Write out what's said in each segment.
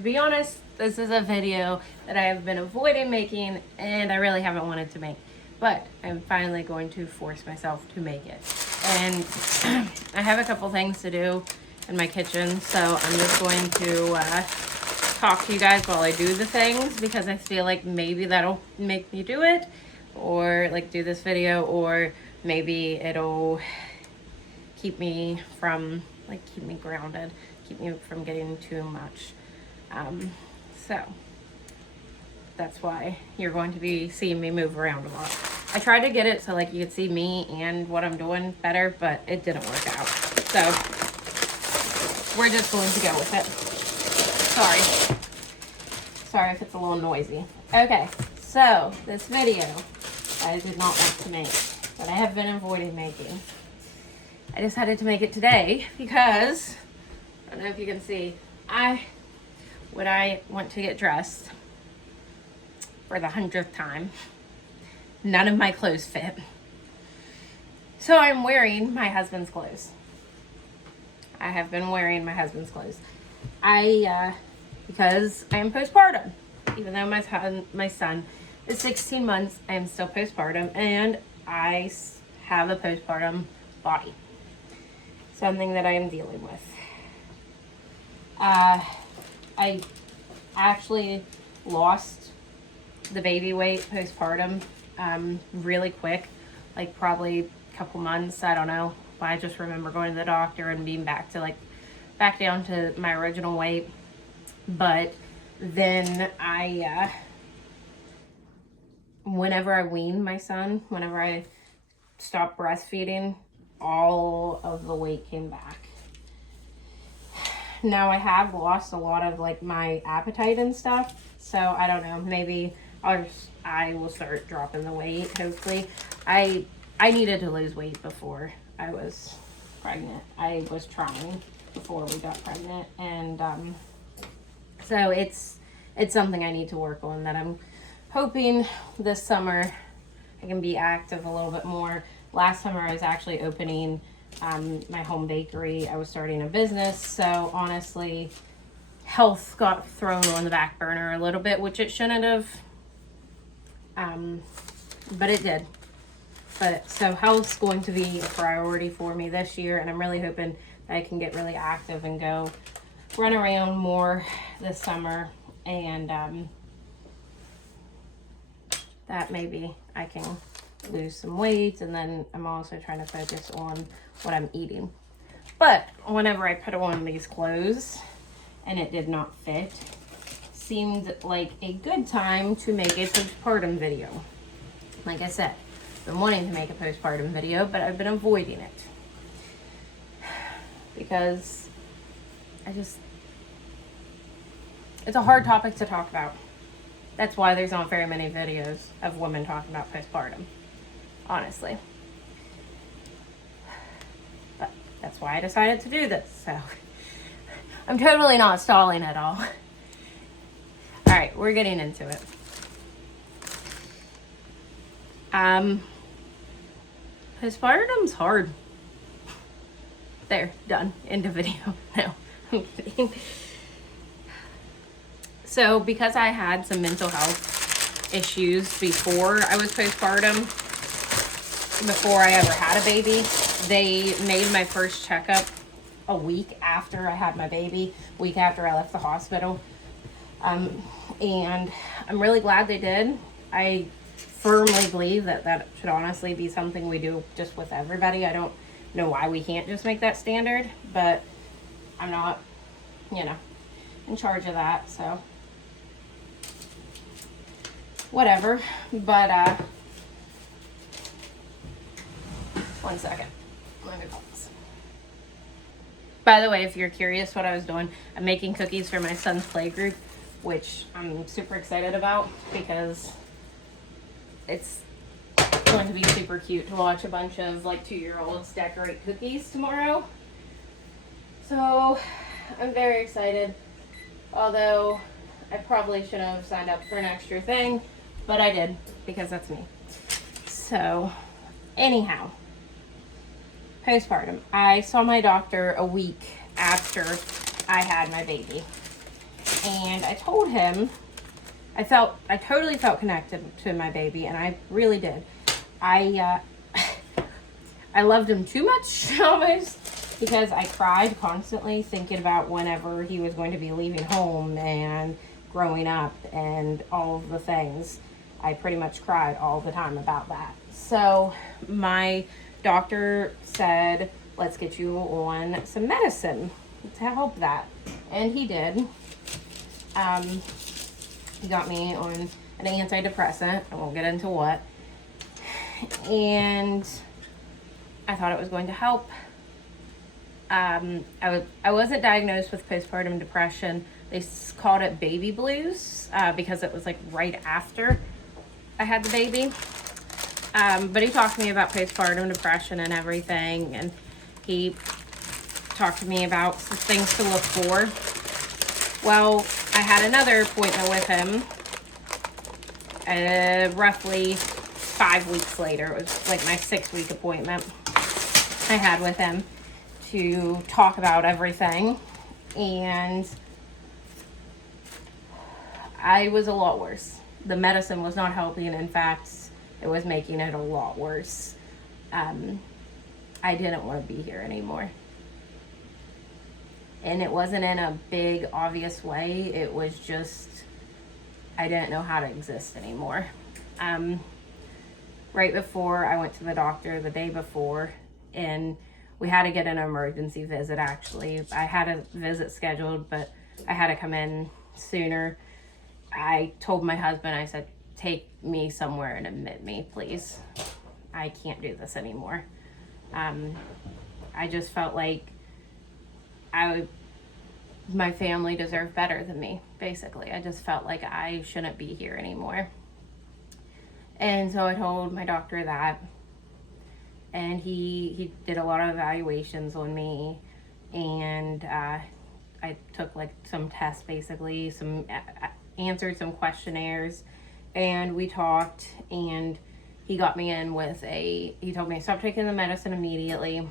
to be honest, this is a video that I have been avoiding making and I really haven't wanted to make. But I'm finally going to force myself to make it. And I have a couple things to do in my kitchen, so I'm just going to talk to you guys while I do the things, because I feel like maybe that'll make me do it, or like do this video, or maybe it'll keep me from, like, keep me grounded, keep me from getting too much. So that's why you're going to be seeing me move around a lot. I tried to get it so like you could see me and what I'm doing better, but it didn't work out. So we're just going to go with it. Sorry if it's a little noisy. Okay, so this video I did not want to make, but I have been avoiding making. I decided to make it today because, I don't know if you can see, when I went to get dressed for the 100th time, none of my clothes fit. So I'm wearing my husband's clothes. I have been wearing my husband's clothes. Because I am postpartum. Even though my son is 16 months, I am still postpartum, and I have a postpartum body. Something that I am dealing with. I actually lost the baby weight postpartum really quick, like probably a couple months, I don't know. But I just remember going to the doctor and being back down to my original weight. But then whenever I weaned my son, whenever I stopped breastfeeding, all of the weight came back. Now I have lost a lot of like my appetite and stuff, so I don't know, maybe I will start dropping the weight, hopefully. I needed to lose weight before I was pregnant. I was trying before we got pregnant, and so it's something I need to work on, that I'm hoping this summer I can be active a little bit more. Last summer I was actually opening my home bakery. I was starting a business, so honestly health got thrown on the back burner a little bit, which it shouldn't have, but it did. But so health's going to be a priority for me this year, and I'm really hoping that I can get really active and go run around more this summer, and that maybe I can lose some weight. And then I'm also trying to focus on what I'm eating. But whenever I put on these clothes and it did not fit, seemed like a good time to make a postpartum video. Like I said, I've been wanting to make a postpartum video, but I've been avoiding it because it's a hard topic to talk about. That's why there's not very many videos of women talking about postpartum, honestly. But that's why I decided to do this, so I'm totally not stalling at all. All right, we're getting into it. Postpartum's hard. There, done. End of video. No, I'm kidding. So because I had some mental health issues before I was postpartum, before I ever had a baby, they made my first checkup a week after I had my baby, week after I left the hospital. And I'm really glad they did. I firmly believe that should honestly be something we do just with everybody. I don't know why we can't just make that standard, but I'm not, in charge of that, so whatever. But one second. Let me pause. By the way, if you're curious what I was doing, I'm making cookies for my son's play group, which I'm super excited about because it's going to be super cute to watch a bunch of like 2-year-olds decorate cookies tomorrow. So I'm very excited, although I probably should have signed up for an extra thing, but I did because that's me. So anyhow, postpartum. I saw my doctor a week after I had my baby. And I told him, I totally felt connected to my baby, and I really did. I loved him too much almost, because I cried constantly thinking about whenever he was going to be leaving home and growing up and all of the things. I pretty much cried all the time about that. So my doctor said, let's get you on some medicine to help that. And he did. He got me on an antidepressant. I won't get into what. And I thought it was going to help. I wasn't diagnosed with postpartum depression. They called it baby blues because it was like right after I had the baby. But he talked to me about postpartum depression and everything, and he talked to me about things to look for. Well, I had another appointment with him roughly 5 weeks later. It was like my 6-week appointment I had with him to talk about everything, and I was a lot worse. The medicine was not helping. In fact, it was making it a lot worse. I didn't want to be here anymore. And it wasn't in a big, obvious way. It was just, I didn't know how to exist anymore. Right before I went to the doctor, the day before, and we had to get an emergency visit, actually. I had a visit scheduled, but I had to come in sooner. I told my husband, I said, take me somewhere and admit me, please. I can't do this anymore. I just felt like my family deserved better than me, basically. I just felt like I shouldn't be here anymore. And so I told my doctor that, and he did a lot of evaluations on me, and I took like some tests, basically, answered some questionnaires, and we talked, and he got me in with he told me to stop taking the medicine immediately,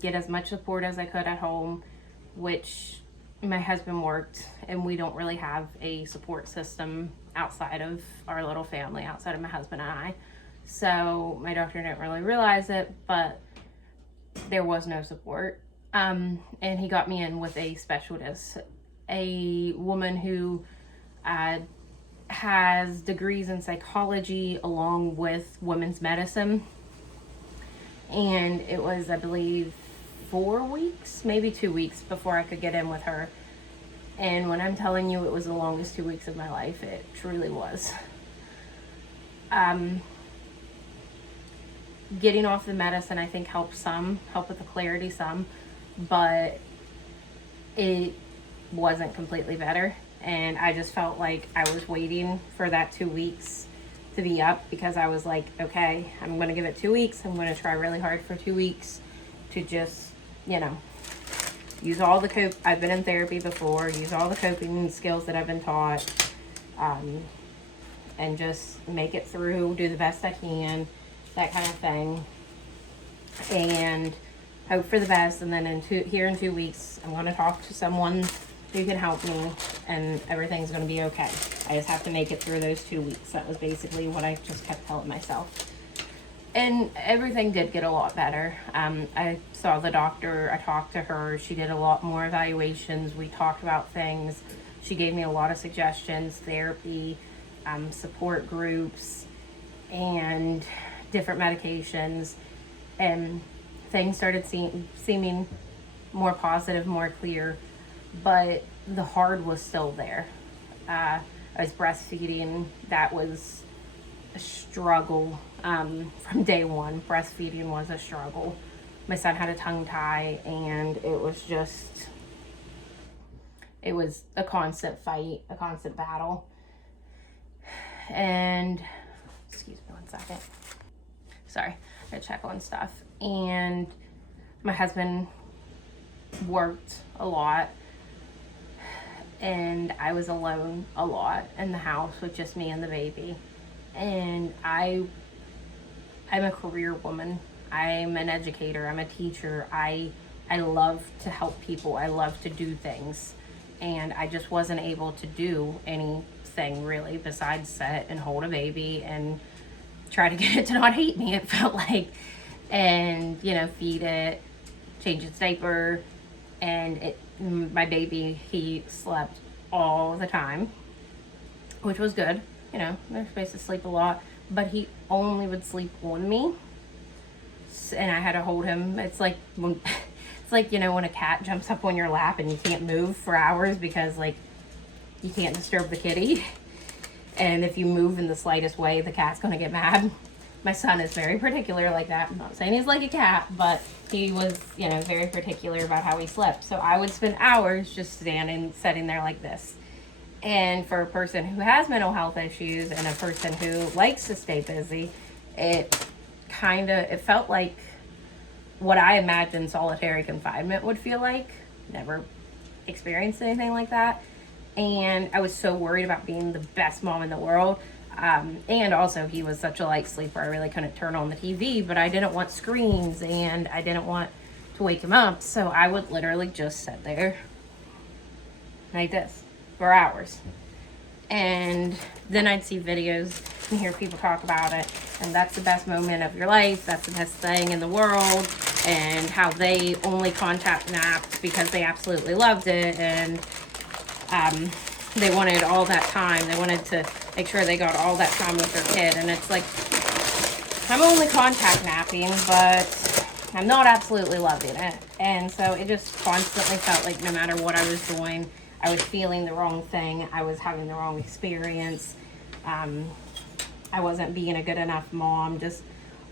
get as much support as I could at home, which my husband worked, and we don't really have a support system outside of our little family, outside of my husband and I. So my doctor didn't really realize it, but there was no support. And he got me in with a specialist, a woman who has degrees in psychology along with women's medicine. And it was, I believe, 4 weeks, maybe 2 weeks before I could get in with her. And when I'm telling you it was the longest 2 weeks of my life, it truly was. Getting off the medicine, I think, helped with the clarity some, but it wasn't completely better. And I just felt like I was waiting for that 2 weeks to be up, because I was like, okay, I'm going to give it 2 weeks. I'm going to try really hard for 2 weeks to just, use all the I've been in therapy before, use all the coping skills that I've been taught, and just make it through, do the best I can, that kind of thing, and hope for the best. And then in 2 weeks, I'm going to talk to someone who can help me, and everything's going to be okay. I just have to make it through those 2 weeks. That was basically what I just kept telling myself. And everything did get a lot better. I saw the doctor, I talked to her, she did a lot more evaluations, we talked about things, she gave me a lot of suggestions, therapy, support groups, and different medications, and things started seeming more positive, more clear, but the hard was still there. I was breastfeeding. That was a struggle from day one. Breastfeeding was a struggle. My son had a tongue tie, and it was a constant fight, a constant battle. And excuse me 1 second. Sorry, I gotta check on stuff. And my husband worked a lot, and I was alone a lot in the house with just me and the baby. And I'm a career woman. I'm an educator. I'm a teacher. I love to help people. I love to do things. and I just wasn't able to do anything really besides sit and hold a baby and try to get it to not hate me, it felt like, and, you know, feed it, change its diaper, and my baby, he slept all the time, which was good. You know, they're supposed to sleep a lot, but he only would sleep on me, and I had to hold him. It's like when, it's like, you know, when a cat jumps up on your lap and you can't move for hours because, like, you can't disturb the kitty, and if you move in the slightest way, the cat's gonna get mad. My son is very particular like that. I'm not saying he's like a cat, but he was, you know, very particular about how he slept. So I would spend hours just sitting there like this. And for a person who has mental health issues and a person who likes to stay busy, it felt like what I imagined solitary confinement would feel like. Never experienced anything like that. And I was so worried about being the best mom in the world. And also he was such a light sleeper, I really couldn't turn on the TV, but I didn't want screens and I didn't want to wake him up. So I would literally just sit there like this for hours. And then I'd see videos and hear people talk about it, and that's the best moment of your life, that's the best thing in the world, and how they only contact naps because they absolutely loved it, and they wanted all that time. They wanted to make sure they got all that time with their kid. And it's like, I'm only contact napping, but I'm not absolutely loving it. And so it just constantly felt like no matter what I was doing, I was feeling the wrong thing. I was having the wrong experience. I wasn't being a good enough mom. Just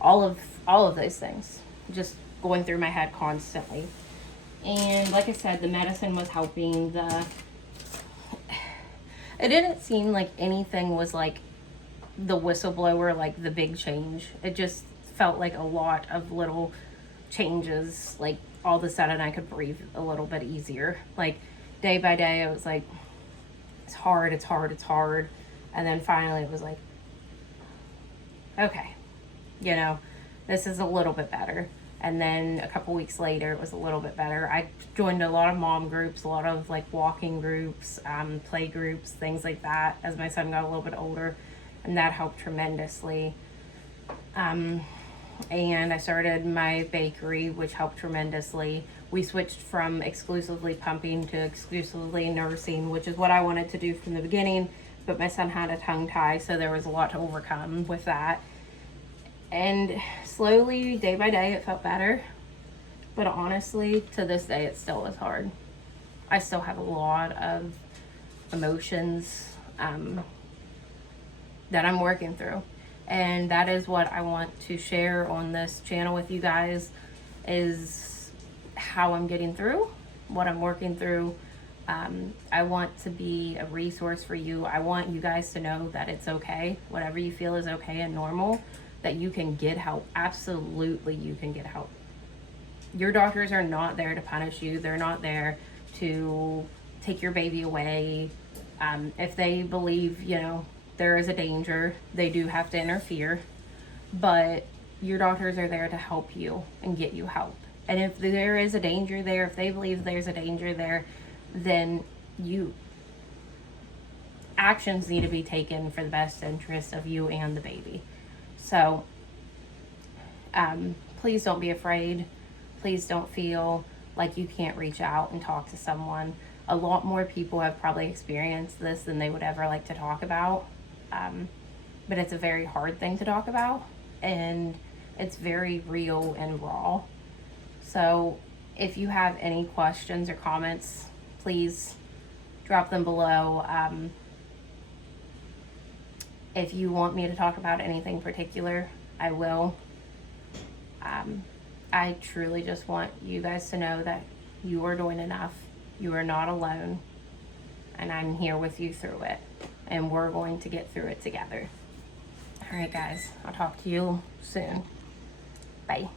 all of those things just going through my head constantly. And like I said, the medicine was helping. It didn't seem like anything was like the whistleblower, like the big change. It just felt like a lot of little changes. Like all of a sudden I could breathe a little bit easier. Like day by day I was like, it's hard. And then finally it was like, okay, you know, this is a little bit better. And then a couple weeks later, it was a little bit better. I joined a lot of mom groups, a lot of like walking groups, play groups, things like that as my son got a little bit older. And that helped tremendously. And I started my bakery, which helped tremendously. We switched from exclusively pumping to exclusively nursing, which is what I wanted to do from the beginning. But my son had a tongue tie, so there was a lot to overcome with that. And slowly, day by day, it felt better. But honestly, to this day, it still is hard. I still have a lot of emotions that I'm working through. And that is what I want to share on this channel with you guys, is how I'm getting through, what I'm working through. I want to be a resource for you. I want you guys to know that it's okay. Whatever you feel is okay and normal, that you can get help. Absolutely, you can get help. Your doctors are not there to punish you. They're not there to take your baby away. If they believe, you know, there is a danger, they do have to interfere. But your doctors are there to help you and get you help. And if there is a danger there, if they believe there's a danger there, then actions need to be taken for the best interest of you and the baby. So please don't be afraid. Please don't feel like you can't reach out and talk to someone. A lot more people have probably experienced this than they would ever like to talk about. But it's a very hard thing to talk about, and it's very real and raw. So if you have any questions or comments, please drop them below. If you want me to talk about anything particular, I will. I truly just want you guys to know that you are doing enough. You are not alone. And I'm here with you through it. And we're going to get through it together. All right, guys. I'll talk to you soon. Bye.